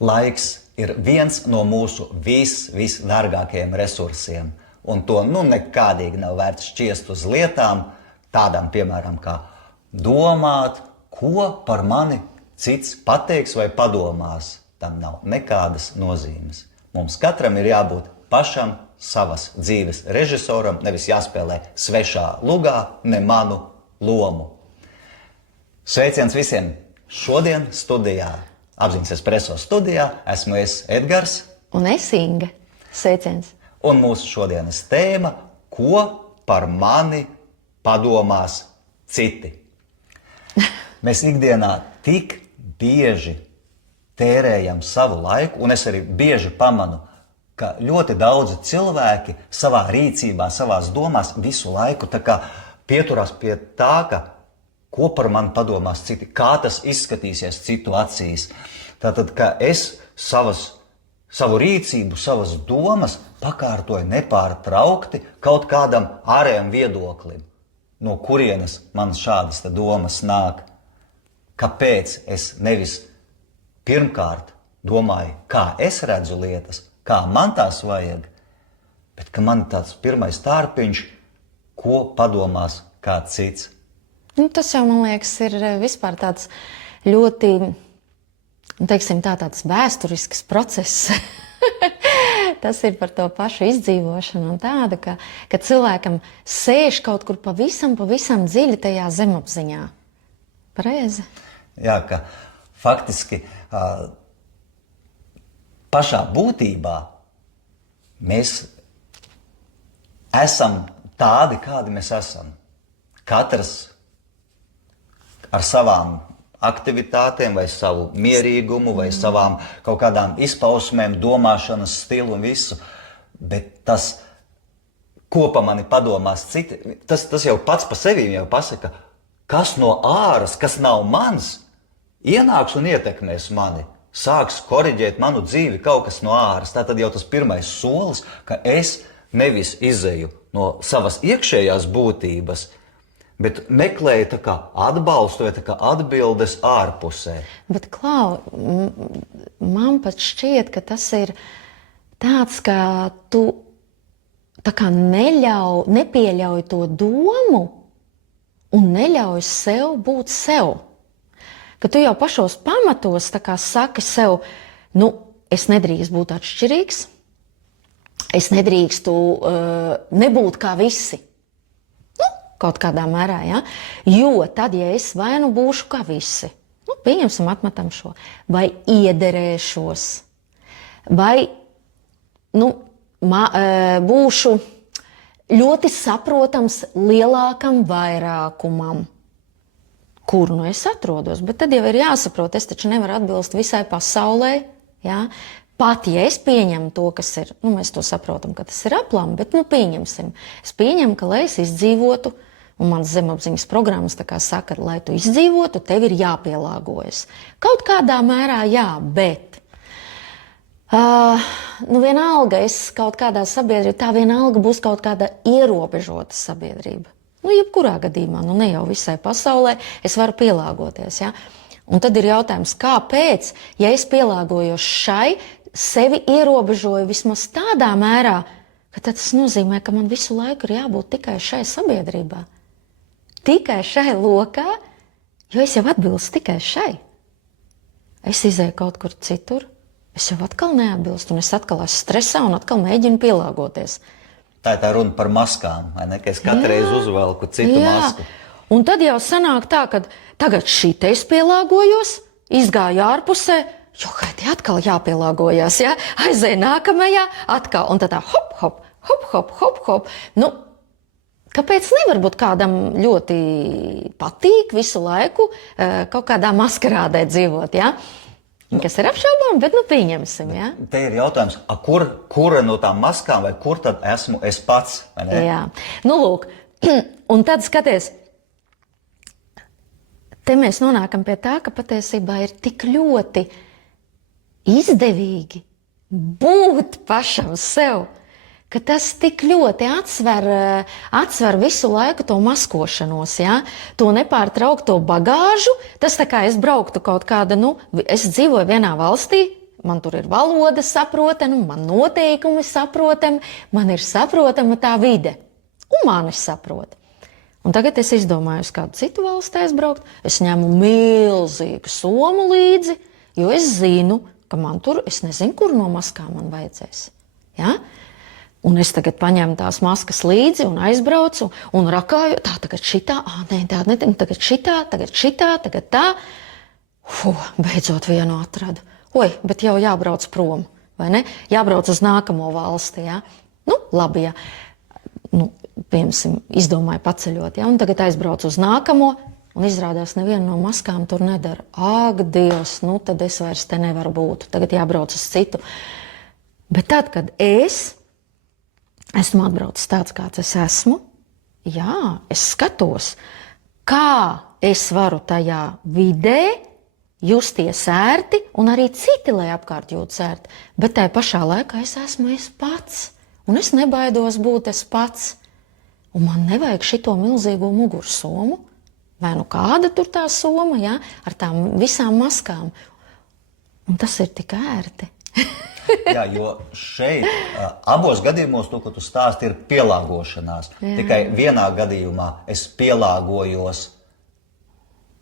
Laiks ir viens no mūsu visdārgākajiem resursiem, un to nekādīgi nav vērts šķiest uz lietām, tādām piemēram kā domāt, ko par mani cits pateiks vai padomās. Tam nav nekādas nozīmes. Mums katram ir jābūt pašam savas dzīves režisoram, nevis jāspēlē svešā lugā ne manu lomu. Sveiciens visiem! Šodien studijā, Apziņas espreso studijā, esmu es Edgars. Un es Inga. Sveiciens! Un mūsu šodienas tēma, ko par mani padomās citi. Mēs ikdienā tik bieži tērējam savu laiku, un es arī bieži pamanu, ka ļoti daudzi cilvēki savā rīcībā, savās domās visu laiku tā kā pieturās pie tā, ka ko par mani padomās citi, kā tas izskatīsies citu acīs. Tātad, ka es savu rīcību, savas domas pakārtoju nepārtraukti kaut kādam ārējam viedoklim, no kurienes man šādas domas nāk. Kāpēc es nevis pirmkārt domāju, kā es redzu lietas, kā man tās vajag, bet ka man tāds pirmais tārpiņš, ko padomās kāds cits. Tas jau, man liekas, ir vispār tāds ļoti, teiksim, tāds vēsturisks process. Tas ir par to pašu izdzīvošanu un tādu, ka cilvēkam sēž kaut kur pavisam dziļi tajā zemapziņā. Pareizi? Jā, ka faktiski pašā būtībā mēs esam tādi, kādi mēs esam. Katrs ar savām aktivitātēm, vai savu mierīgumu, vai savām kaut kādām izpausmēm, domāšanas stilu un visu. Bet tas, ko pa mani padomās citi, tas jau pats pa sevi jau pasaka, kas no āras, kas nav mans, ienāks un ietekmēs mani, sāks koriģēt manu dzīvi kaut kas no āras. Tā tad jau tas pirmais solis, ka es nevis izeju no savas iekšējās būtības, bet meklēju tā kā atbalstu vai tā kā atbildes ārpusē. Bet, Klau, man pat šķiet, ka tas ir tāds, ka tu tā kā nepieļauj to domu un neļauj sev būt sev. Ka tu jau pašos pamatos tā kā saki sev, es nedrīkst būt atšķirīgs, es nedrīkstu nebūt kā visi. Kaut kādā mērā, ja? Jo tad, ja es vai būšu kā visi, pieņemsim, atmetam šo, vai iederēšos, vai būšu ļoti saprotams lielākam vairākumam, kur es atrodos. Bet tad jau ir jāsaprot, es taču nevaru atbilst visai pasaulē. Ja? Pat ja es pieņemu to, kas ir, mēs to saprotam, ka tas ir aplami, bet pieņemsim. Es pieņemu, ka lai es izdzīvotu, un mans zemapziņas programmas tā kā saka, lai tu izdzīvotu, tev ir jāpielāgojas. Kaut kādā mērā jā, bet vienalga es kaut kādā sabiedrībā, tā vienalga būs kaut kāda ierobežota sabiedrība. Jebkurā gadījumā, ne jau visai pasaulē, es varu pielāgoties. Ja? Un tad ir jautājums, kāpēc, ja es pielāgojos šai, sevi ierobežoju vismaz tādā mērā, ka tas nozīmē, ka man visu laiku ir jābūt tikai šai sabiedrībā. Tikai šai lokā, jo es jau atbilstu tikai šai. Es izēju kaut kur citur, es jau atkal neatbilstu, un es atkal esmu stresā un atkal mēģinu pielāgoties. Tā ir tā runa par maskām, vai ne? Ka es katreiz uzvelku citu masku. Un tad jau sanāk tā, ka tagad šite es pielāgojos, izgāju ārpusē, jo te atkal jāpielāgojas, ja? Aizēju nākamajā, atkal, un tad tā hop, hop, hop, hop, hop, hop. Kāpēc nevar būt kādam ļoti patīk visu laiku kaut kādā maskarādē dzīvot, ja? Kas ir apšaubām, bet pieņemsim, ja? Te ir jautājums, kura no tām maskām vai kur tad esmu es pats, vai ne? Jā, lūk, un tad skaties, te mēs nonākam pie tā, ka patiesībā ir tik ļoti izdevīgi būt pašam sev, ka tas tik ļoti atsver visu laiku to maskošanos, ja? To nepārtraukto bagāžu. Tas tā kā es brauktu kaut kāda, es dzīvoju vienā valstī, man tur ir valoda saprotama, man noteikumi saprotami, man ir saprotama tā vide. Un mani saprot. Un tagad es izdomāju, uz kādu citu valsti aizbraukt. Es ņemu milzīgu somu līdzi, jo es zinu, ka man tur, es nezinu, kur no maskām man vajadzēs. Ja? Un es tagad paņēmu tās maskas līdzi un aizbraucu un rakāju, tā tagad šitā, tagad šitā, tagad tā. Beidzot vienu atradu. Bet jau jābrauc prom, vai ne? Jābrauc uz nākamo valsti, ja? Labi, ja. Piemēram, izdomāju paceļot, ja? Un tagad aizbraucu uz nākamo, un izrādās neviena no maskām tur nedara. Ak, Dievs, tad es vairs te nevaru būt. Tagad jābrauc uz citu. Bet tad, kad es esmu atbraucis tāds, kāds es esmu, jā, es skatos, kā es varu tajā vidē justies ērti, un arī citi, lai apkārt jūtas ērti. Bet tajā pašā laikā es esmu es pats, un es nebaidos būt es pats. Un man nevajag šito milzīgo mugursomu, vai kāda tur tā soma, ja, ar tām visām maskām. Un tas ir tik ērti. Jā, jo šeit abos gadījumos to, ko tu stāsti, ir pielāgošanās. Jā. Tikai vienā gadījumā es pielāgojos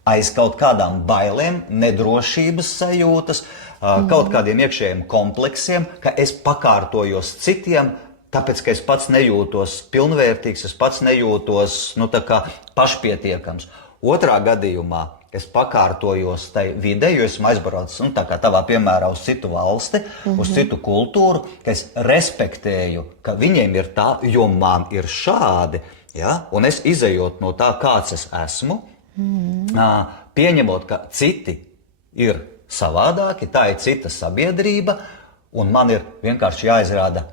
aiz kaut kādām bailēm, nedrošības sajūtas, kaut kādiem iekšējiem kompleksiem, ka es pakārtojos citiem, tāpēc, ka es pats nejūtos pilnvērtīgs, es pats nejūtos pašpietiekams. Otrā gadījumā es pakārtojos tai vidē, jo esmu aizbraucis, tā kā tavā piemērā, uz citu valsti, uz citu kultūru, ka es respektēju, ka viņiem ir tā, jo man ir šādi, ja? Un es izejot no tā, kāds es esmu, pieņemot, ka citi ir savādāki, tā ir cita sabiedrība, un man ir vienkārši jāizrāda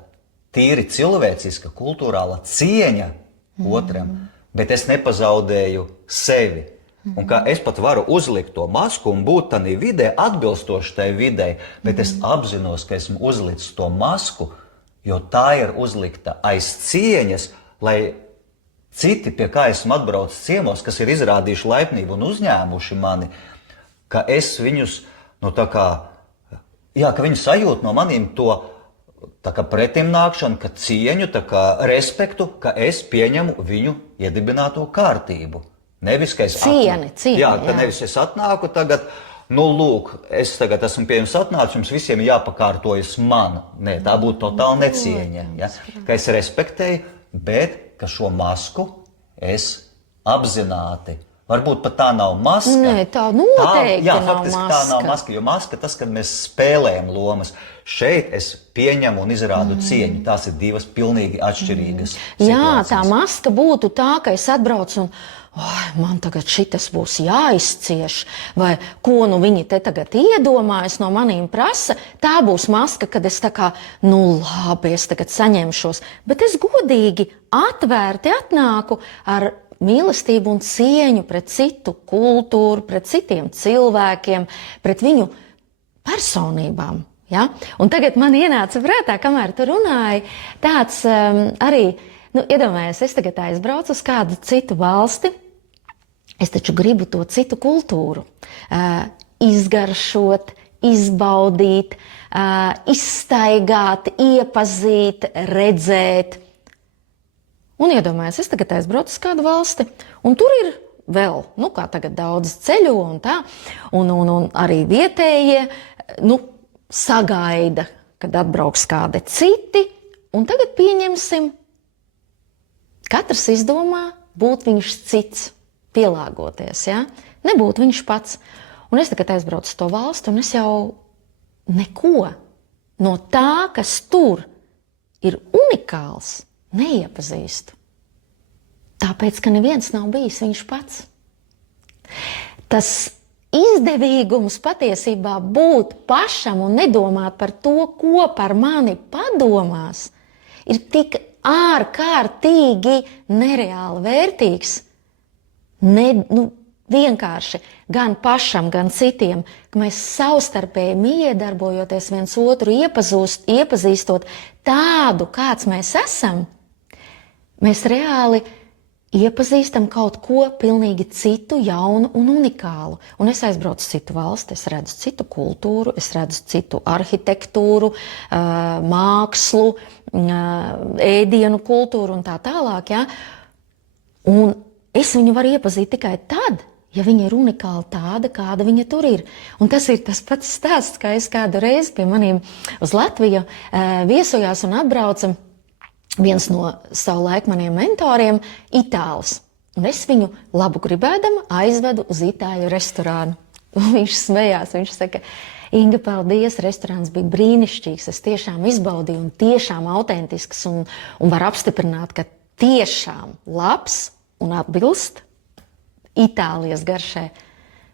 tīri cilvēciska, kultūrāla cieņa otram, bet es nepazaudēju sevi. Un kā es pat varu uzlikt to masku un būt tādā vidē, atbilstoši tai vidē, bet es apzinos, ka esmu uzlicis to masku, jo tā ir uzlikta aiz cieņas, lai citi, pie kā esmu atbraucis ciemos, kas ir izrādījuši laipnību un uzņēmuši mani, ka es viņus, ka viņi sajūt no manīm to pretimnākšanu, ka cieņu, respektu, ka es pieņemu viņu iedibināto kārtību. Nevis, ka es nevis es atnāku tagad, es tagad esmu pie jums atnācis, jums visiem ir jāpakārtojas man. Nē, tā būtu totāla necieņa. Ja? Ka es respektēju, bet ka šo masku es apzināti. Varbūt pat tā nav maska. Nē, tā noteikti nav faktiski maska. Tā nav maska, jo maska tas, kad mēs spēlējam lomas. Šeit es pieņemu un izrādu cieņu. Tās ir divas pilnīgi atšķirīgas situācijas. Jā, tā maska būtu tā, ka es atbraucu un man tagad šitas būs jāizcieš, vai ko viņi te tagad iedomājas no manīm prasa. Tā būs maska, kad es labi, es tagad saņemšos. Bet es godīgi, atvērti atnāku ar mīlestību un cieņu pret citu kultūru, pret citiem cilvēkiem, pret viņu personībām. Ja? Un tagad man ienāca prātā, kamēr tu runāji, tāds arī, iedomājies, es tagad aizbraucu uz kādu citu valsti, es taču gribu to citu kultūru izgaršot, izbaudīt, izstaigāt, iepazīt, redzēt. Un iedomājies, es tagad aizbraucu uz kādu valsti, un tur ir vēl, kā tagad daudz ceļo un tā, un arī vietējie, sagaida, kad atbrauks kādi citi, un tagad pieņemsim, katrs izdomā būt viņš cits, pielāgoties, ja? Nebūt viņš pats. Un es tagad aizbraucu uz to valstu, un es jau neko no tā, kas tur ir unikāls, neiepazīstu. Tāpēc, ka neviens nav bijis viņš pats. Tas izdevīgums patiesībā būt pašam un nedomāt par to, ko par mani padomās, ir tik ārkārtīgi nereāli vērtīgs. Vienkārši gan pašam, gan citiem, ka mēs savstarpēji miedarbojoties viens otru iepazīstot tādu, kāds mēs esam, mēs reāli iepazīstam kaut ko pilnīgi citu, jaunu un unikālu. Un es aizbraucu uz citu valsti, es redzu citu kultūru, es redzu citu arhitektūru, mākslu, ēdienu kultūru un tā tālāk. Ja? Un es viņu varu iepazīt tikai tad, ja viņa ir unikāla tāda, kāda viņa tur ir. Un tas ir tas pats stāsts, kā es kādu reizi pie maniem uz Latviju viesojās un atbrauca viens no savu laiku maniem mentoriem, itālis. Un es viņu labu gribēdama aizvedu uz itāļu restorānu. Un viņš smējās, viņš saka, Inga, paldies, restorāns bija brīnišķīgs, es tiešām izbaudīju un tiešām autentisks un var apstiprināt, ka tiešām labs un atbilst Itālijas garšai.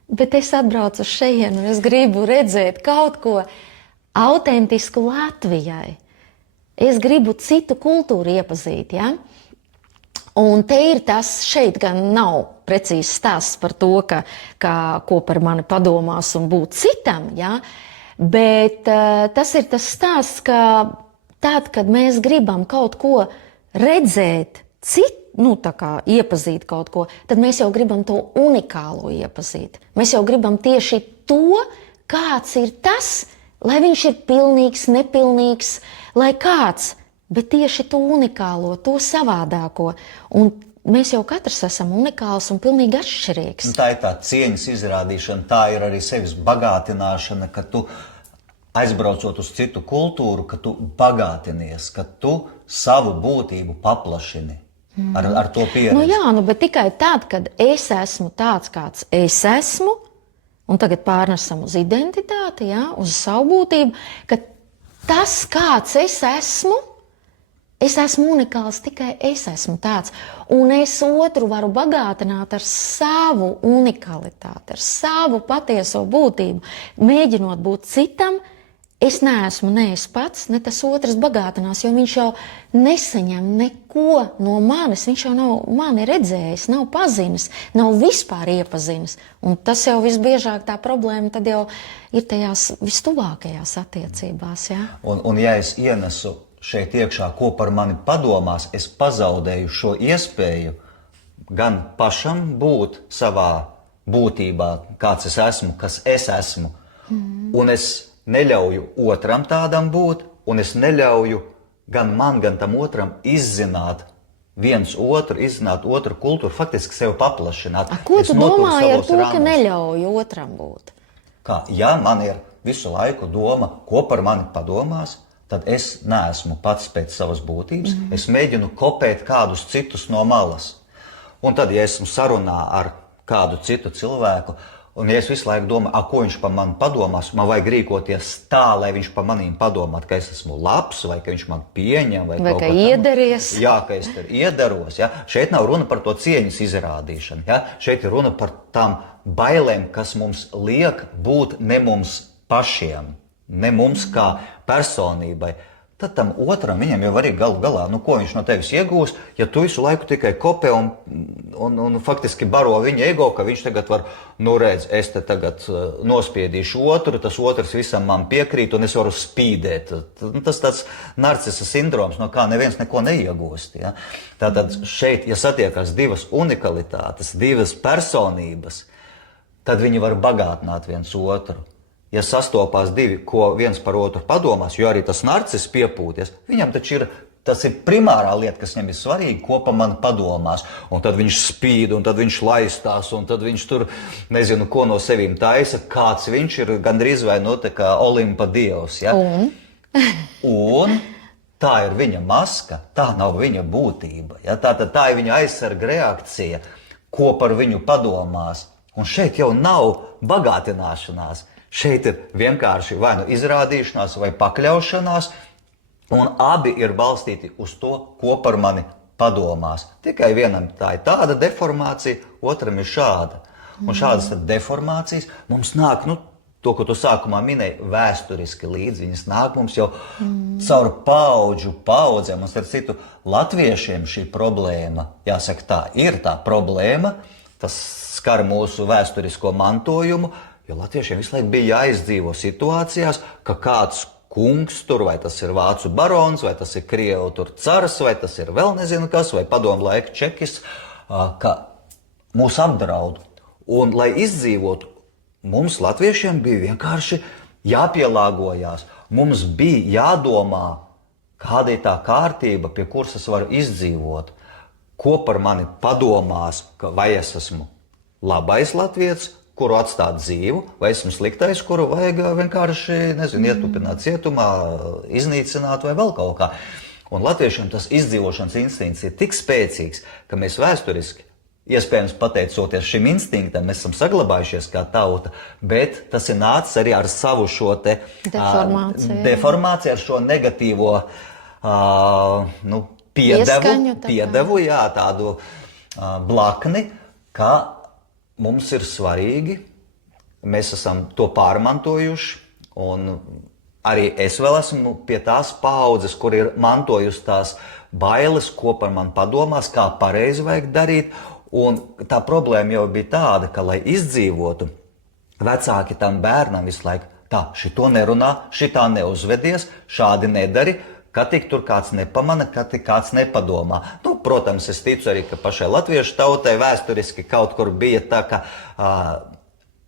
Bet es atbraucu uz šejienu un es gribu redzēt kaut ko autentisku Latvijai. Es gribu citu kultūru iepazīt, ja? Un te ir tas, šeit gan nav precīzi stāsts par to, ko par mani padomās un būt citam, ja? Bet tas ir tas stāsts, ka tad, kad mēs gribam kaut ko redzēt citu, tā kā iepazīt kaut ko, tad mēs jau gribam to unikālo iepazīt. Mēs jau gribam tieši to, kāds ir tas, lai viņš ir pilnīgs, nepilnīgs, lai kāds, bet tieši to unikālo, to savādāko. Un mēs jau katrs esam unikāls un pilnīgi atšķirīgs. Un tā ir tā cieņas izrādīšana, tā ir arī sevis bagātināšana, ka tu aizbraucot uz citu kultūru, ka tu bagātinies, ka tu savu būtību paplašini. Ar to pieredzi. Jā, bet tikai tad, kad es esmu tāds, kāds es esmu, un tagad pārnesam uz identitāti, ja, uz savu būtību, ka tas, kāds es esmu unikāls, tikai es esmu tāds. Un es otru varu bagātināt ar savu unikalitāti, ar savu patieso būtību, mēģinot būt citam. Es neesmu ne es pats, ne tas otrs bagātinās, jo viņš jau nesaņem neko no manis. Viņš jau nav mani redzējis, nav pazinis, nav vispār iepazinis. Un tas jau visbiežāk tā problēma tad jau ir tajās vistuvākajās attiecībās. Ja? Un ja es ienesu šeit iekšā, ko par mani padomās, es pazaudēju šo iespēju gan pašam būt savā būtībā, kāds es esmu, kas es esmu. Un es neļauju otram tādam būt, un es neļauju gan man, gan tam otram izzināt viens otru, izzināt otru kultūru, faktiski sevi paplašināt. Ko tu domāji ar to, ka neļauju otram būt? Kā, ja man ir visu laiku doma, ko par mani padomās, tad es neesmu pats pēc savas būtības. Es mēģinu kopēt kādus citus no malas. Un tad, ja esmu sarunā ar kādu citu cilvēku, un ja es visu laiku domāju, ko viņš par mani padomās, man vajag rīkoties tā, lai viņš par manīm padomātu, ka es esmu labs, vai ka viņš man pieņem, vai ka iederties. Jā, ka es tur iedaros. Ja? Šeit nav runa par to cieņas izrādīšanu. Ja? Šeit ir runa par tām bailēm, kas mums liek būt ne mums pašiem, ne mums kā personībai. Tad tam otram, viņam jau arī galu galā, ko viņš no tevis iegūs, ja tu visu laiku tikai kopē un faktiski baro viņa ego, ka viņš tagad var, redz, es te tagad nospiedīšu otru, tas otrs visam man piekrīt un es varu spīdēt. Tas tāds narcisa sindroms, no kā neviens neko neiegūst. Ja? Tātad šeit, ja satiekas divas unikalitātes, divas personības, tad viņi var bagātināt viens otru. Ja sastopās divi, ko viens par otru padomās, jo arī tas narcis piepūties, viņam taču tas ir primārā lieta, kas viņam ir svarīga, ko par mani padomās. Un tad viņš spīd, un tad viņš laistās, un tad viņš tur, nezinu, ko no sevīm taisa, kāds viņš ir, gandrīz vai kā Olimpa dievs. Ja? Un tā ir viņa maska, tā nav viņa būtība. Ja? Tā ir viņa aizsarga reakcija, ko par viņu padomās. Un šeit jau nav bagātināšanās. Šeit ir vienkārši vai nu izrādīšanās, vai pakļaušanās, un abi ir balstīti uz to, ko par mani padomās. Tikai vienam tā ir tāda deformācija, otram ir šāda. Un šādas deformācijas mums nāk, to, ko tu sākumā minēji, vēsturiski līdzi. Viņas nāk mums jau caur paudzēm. Un starp citu, latviešiem šī problēma, jāsaka tā, ir tā problēma, tas skar mūsu vēsturisko mantojumu, jo latviešiem visu laiku bija jāizdzīvo situācijās, ka kāds kungs tur, vai tas ir vācu barons, vai tas ir krievu tur cars, vai tas ir vēl nezinu kas, vai padomu laika čekis, ka mūs apdraud. Un, lai izdzīvotu, mums, latviešiem, bija vienkārši jāpielāgojās. Mums bija jādomā, kāda ir tā kārtība, pie kuras es varu izdzīvot. Ko par mani padomās, vai es esmu labais latvietis, kuru atstāt dzīvu, vai esmu sliktais, kuru vajag vienkārši, ietupināt cietumā, iznīcināt vai vēl kaut kā. Un latviešiem tas izdzīvošanas instinkts ir tik spēcīgs, ka mēs vēsturiski, iespējams pateicoties šim instinktam, mēs esam saglabājušies kā tauta, bet tas ir nācis arī ar savu šo te deformāciju, ar šo negatīvo piedevu, tādu blakni, ka mums ir svarīgi, mēs esam to pārmantojuši, un arī es vēl esmu pie tās paaudzes, kur ir mantojusi tās bailes, ko par mani padomās, kā pareizi vajag darīt, un tā problēma jau bija tāda, ka, lai izdzīvotu, vecāki tam bērnam visu laiku, tā, šito nerunā, šitā neuzvedies, šādi nedari, ka tik tur kāds nepamana, ka tik kāds nepadomā. Nu, protams, es ticu arī, ka pašai latviešu tautai vēsturiski kaut kur bija tā, ka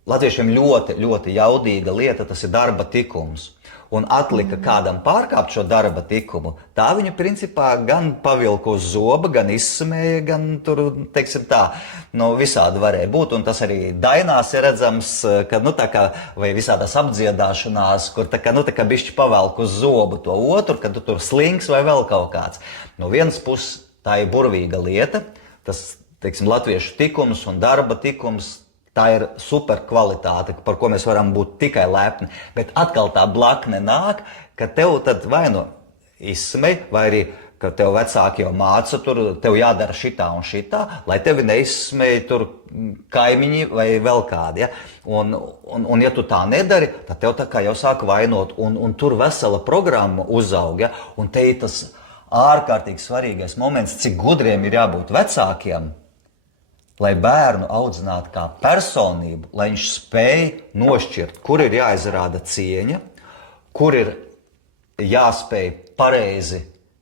latviešiem ļoti, ļoti jaudīga lieta, tas ir darba tikums. Un atlika kādam pārkāpt šo darba tikumu, tā viņu principā gan pavilka uz zoba, gan izsmēja, gan tur, teiksim tā, visādi varēja būt. Un tas arī dainās ir redzams, ka, tā kā, vai visādās apdziedāšanās, kur tā kā bišķi pavelk uz zobu to otru, kad tu tur slings vai vēl kaut kāds. No vienas puses tā ir burvīga lieta, tas, teiksim, latviešu tikums un darba tikums, tā ir super kvalitāte, par ko mēs varam būt tikai lepni. Bet atkal tā blakne nāk, ka tev tad vai nu izsmej, vai arī, ka tev vecāki jau māca, tur tev jādara šitā un šitā, lai tevi neizsmej tur kaimiņi vai vēl kādi. Ja? Un ja tu tā nedari, tad tev tā kā jau sāk vainot, un tur vesela programma uzaug. Ja? Un te ir tas ārkārtīgi svarīgais moments, cik gudriem ir jābūt vecākiem, lai bērnu audzinātu kā personību, lai viņš spēj nošķirt, kur ir jāizrāda cieņa, kur ir jāspēj pareizi,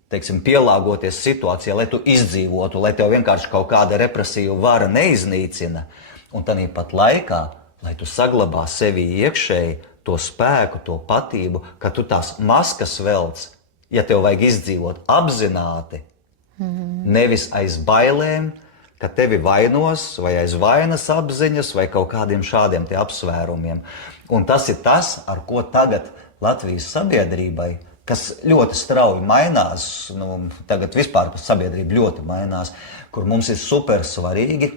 teiksim, pielāgoties situācijai, lai tu izdzīvotu, lai tev vienkārši kaut kāda represīva vara neiznīcina. Un tāpat laikā, lai tu saglabā sevī iekšēji to spēku, to patību, ka tu tās maskas velc, ja tev vajag izdzīvot apzināti, nevis aiz bailēm, ka tevi vainos vai aiz vainas apziņas vai kaut kādiem šādiem te apsvērumiem. Un tas ir tas, ar ko tagad Latvijas sabiedrībai, kas ļoti strauji mainās, tagad vispār sabiedrība ļoti mainās, kur mums ir super svarīgi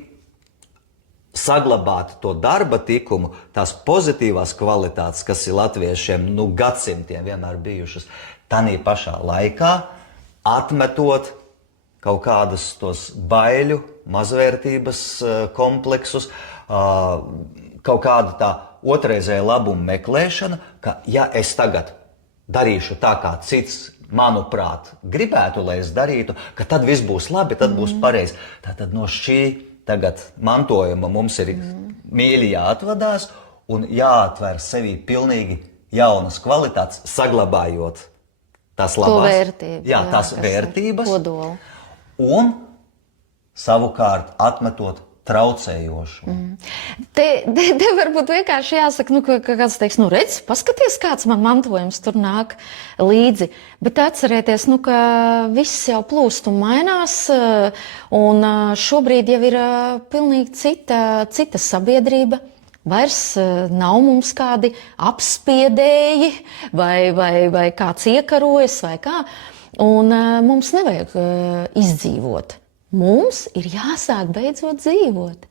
saglabāt to darba tikumu, tās pozitīvās kvalitātes, kas ir latviešiem gadsimtiem vienmēr bijušas, tanī pašā laikā atmetot kaut kādus tos baiļu, mazvērtības kompleksus, kaut kāda tā otrreizēja labuma meklēšana, ka ja es tagad darīšu tā, kā cits, manuprāt, gribētu, lai es darītu, ka tad viss būs labi, tad būs pareizi. Tātad no šī tagad mantojuma mums ir mīļi jāatvadās un jāatver sevī pilnīgi jaunas kvalitātes, saglabājot tās labās, tās vērtības. Kodolu. Un savukārt atmetot traucējošu. Te varbūt vienkārši jāsaka, ka kāds teiks, redz, paskaties, kāds man mantojums tur nāk līdzi. Bet atcerieties, ka viss jau plūst un mainās, un šobrīd jau ir pilnīgi cita sabiedrība. Vairs nav mums kādi apspiedēji vai kāds iekarojas vai kā. Un mums nevajag izdzīvot. Mums ir jāsāk beidzot dzīvot.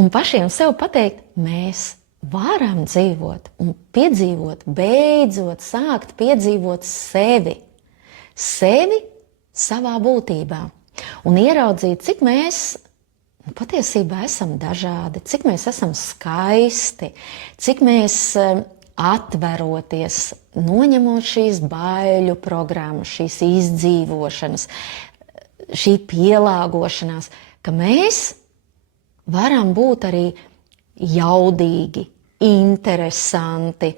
Un pašiem sev pateikt, mēs varam dzīvot un piedzīvot, beidzot sākt piedzīvot sevi. Sevi savā būtībā. Un ieraudzīt, cik mēs patiesībā esam dažādi, cik mēs esam skaisti, cik mēs atveroties, noņemot šīs baiļu programmas, šīs izdzīvošanas, šī pielāgošanās, ka mēs varam būt arī jaudīgi, interesanti,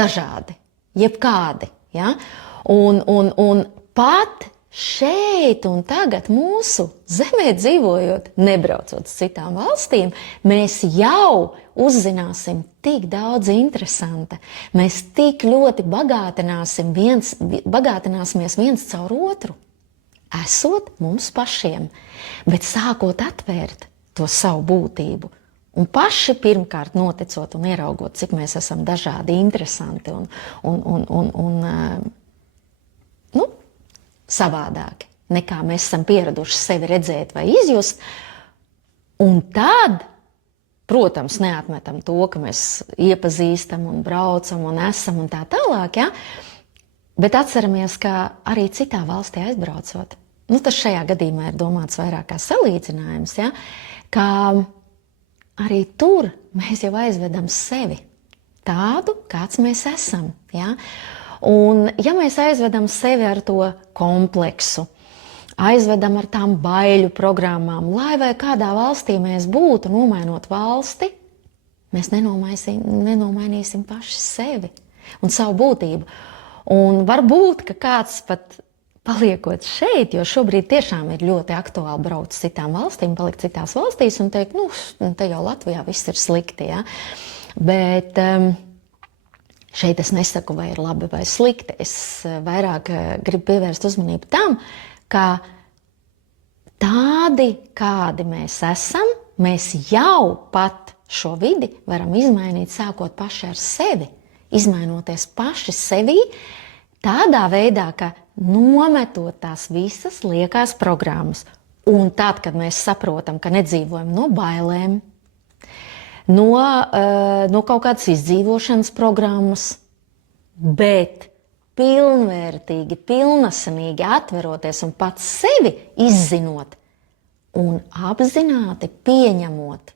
dažādi, jebkādi. Ja? Un pat šeit un tagad mūsu zemē dzīvojot, nebraucot uz citām valstīm, mēs jau uzzināsim tik daudz interesanta. Mēs tik ļoti bagātināsimies viens caur otru, esot mums pašiem, bet sākot atvērt to savu būtību. Un paši pirmkārt noticot un ieraugot, cik mēs esam dažādi, interesanti un savādāki, nekā mēs esam pieraduši sevi redzēt vai izjust. Un tad, protams, neatmetam to, ka mēs iepazīstam un braucam un esam un tā tālāk, ja? Bet atceramies, ka arī citā valstī aizbraucot, tas šajā gadījumā ir domāts vairāk kā salīdzinājums, ja? Ka arī tur mēs jau aizvedam sevi tādu, kāds mēs esam. Ja? Un ja mēs aizvedam sevi ar to kompleksu, aizvedam ar tām baiļu programmām, lai vai kādā valstī mēs būtu, nomainot valsti, mēs nenomainīsim paši sevi un savu būtību. Un varbūt, ka kāds pat paliekot šeit, jo šobrīd tiešām ir ļoti aktuāli braukt uz citām valstīm, palikt citās valstīs un teikt, te jau Latvijā viss ir slikti. Ja? Bet šeit es nesaku, vai ir labi vai slikti. Es vairāk gribu pievērst uzmanību tam, ka tādi, kādi mēs esam, mēs jau pat šo vidi varam izmainīt, sākot paši ar sevi, izmainoties paši sevī, tādā veidā, ka nometot tās visas liekās programmas. Un tad, kad mēs saprotam, ka nedzīvojam no bailēm, no kaut kādas izdzīvošanas programmas, bet pilnvērtīgi, pilnasenīgi atveroties un pats sevi izzinot un apzināti pieņemot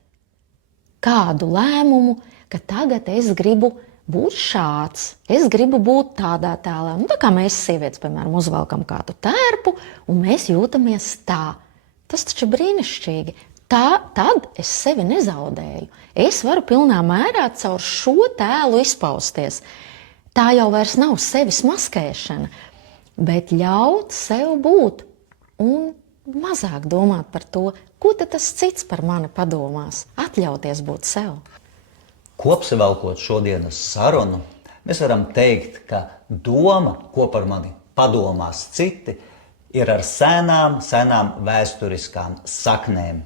kādu lēmumu, ka tagad es gribu būt šāds, es gribu būt tādā tēlā. Tā kā mēs sievietes, piemēram, uzvelkam kādu tērpu un mēs jūtamies tā. Tas taču brīnišķīgi. Tad es sevi nezaudēju. Es varu pilnā mērā caur šo tēlu izpausties. Tā jau vairs nav sevis maskēšana, bet ļaut sev būt un mazāk domāt par to, ko tad tas cits par mani padomās. Atļauties būt sev. Kopsavilkot šodienas sarunu, mēs varam teikt, ka doma, ko par mani padomās citi, ir ar senām vēsturiskām saknēm.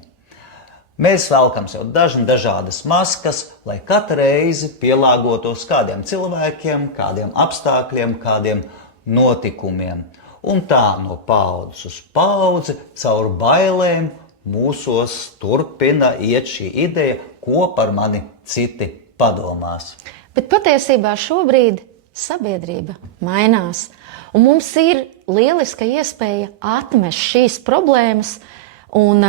Mēs velkam sev dažādas maskas, lai katru reizi pielāgotos kādiem cilvēkiem, kādiem apstākļiem, kādiem notikumiem. Un tā no paaudzes uz paudzi caur bailēm mūsos turpina iet šī ideja, ko par mani citi padomās. Bet patiesībā šobrīd sabiedrība mainās. Un mums ir lieliska iespēja atmest šīs problēmas un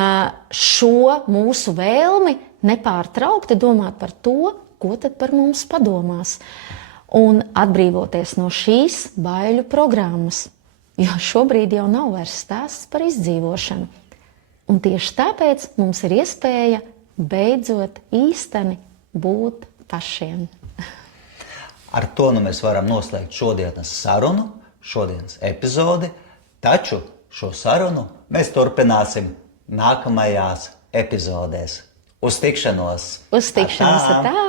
šo mūsu vēlmi nepārtraukti domāt par to, ko tad par mums padomās. Un atbrīvoties no šīs baiļu programmas. Jo šobrīd jau nav vairs stāsts par izdzīvošanu. Un tieši tāpēc mums ir iespēja beidzot īsteni būt pašiem. Ar to mēs varam noslēgt šodienas sarunu, šodienas epizodi, taču šo sarunu mēs turpināsim nākamajās epizodēs. Uz tikšanos! Uz tikšanos! Tā!